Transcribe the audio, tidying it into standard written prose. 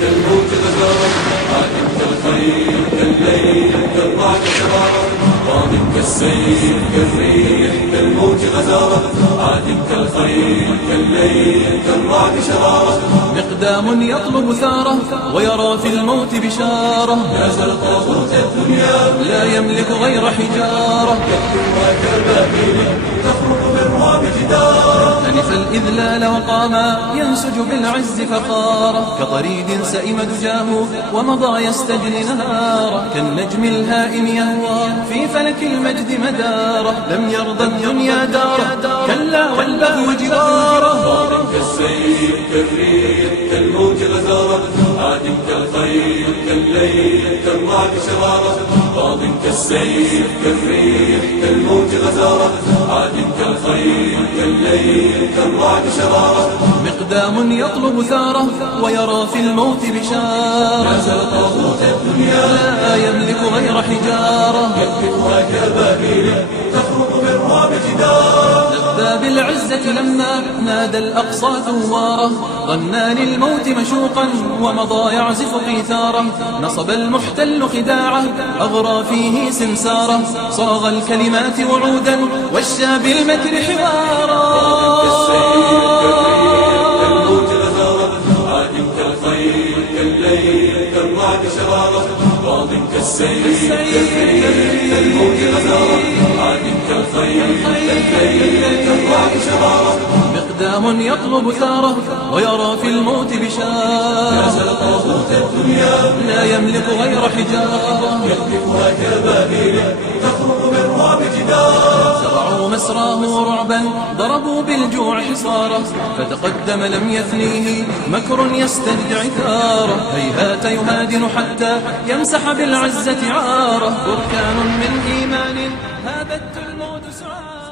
كالموت غزارة عادم كالخيل كالليل كالرعد شرارة ماض كالسيف كالريح كالموت غزارة عادم كالخيل كالليل كالرعد شرارة مقدام يطلب ثاره ويرى في الموت بشارة نازل طاغوت الدنيا لا يملك غير حجارة يكتبها كالبابيل تخرق بالرعب جدارا أنف الإذلال وقاما ينسج بالعز فخارا كطريد سئم دجاه ومضى يستجري نهارا كالنجم الهائم يهوى في فلك المجد مدارا لم يرضى الدنيا دارا كلا والبغي جوارا ماض كالسيف كالريح كالموت غزارة عادم كالخيل كالليل كالرعد شرارة ماض كالسيف كالريح كالموت غزارة عادم كالخيل كالليل كالرعد شرارة مقدام يطلب ثاره ويرى في الموت بشارة نزل طاغوت الدنيا لا يملك غير حجارة يكتبها كالبابيل تخرق بالرعب جدارا لذى بالعزة لما نادى الأقصى ثواره ظنا للموت مشوقا ومضى يعزف قيثاره نصب المحتل خداعه أغرى فيه سمساره صاغ الكلمات وعودا والشى بالمكر حوارا كالموت غزارة عادم كالخيل كالليل كالرعد شرارة ماض كالسيف كالموت غزارة عادم كالخيل كالليل كالرعد شرارة مقدام يطلب ثاره ويرى في الموت بشارة نزل طاغوت الدنيا لا يملك غير حجارة يكتبها كالبابيل تخرق بالرعب جدارا زرعوا مسراه رعبا ضربوا بالجوع حصاره فتقدم لم يثنيه مكر يستدعي ثاره هيهات يهادن حتى يمسح بالعزة عاره بركان من إيمان هابت الموت سعاره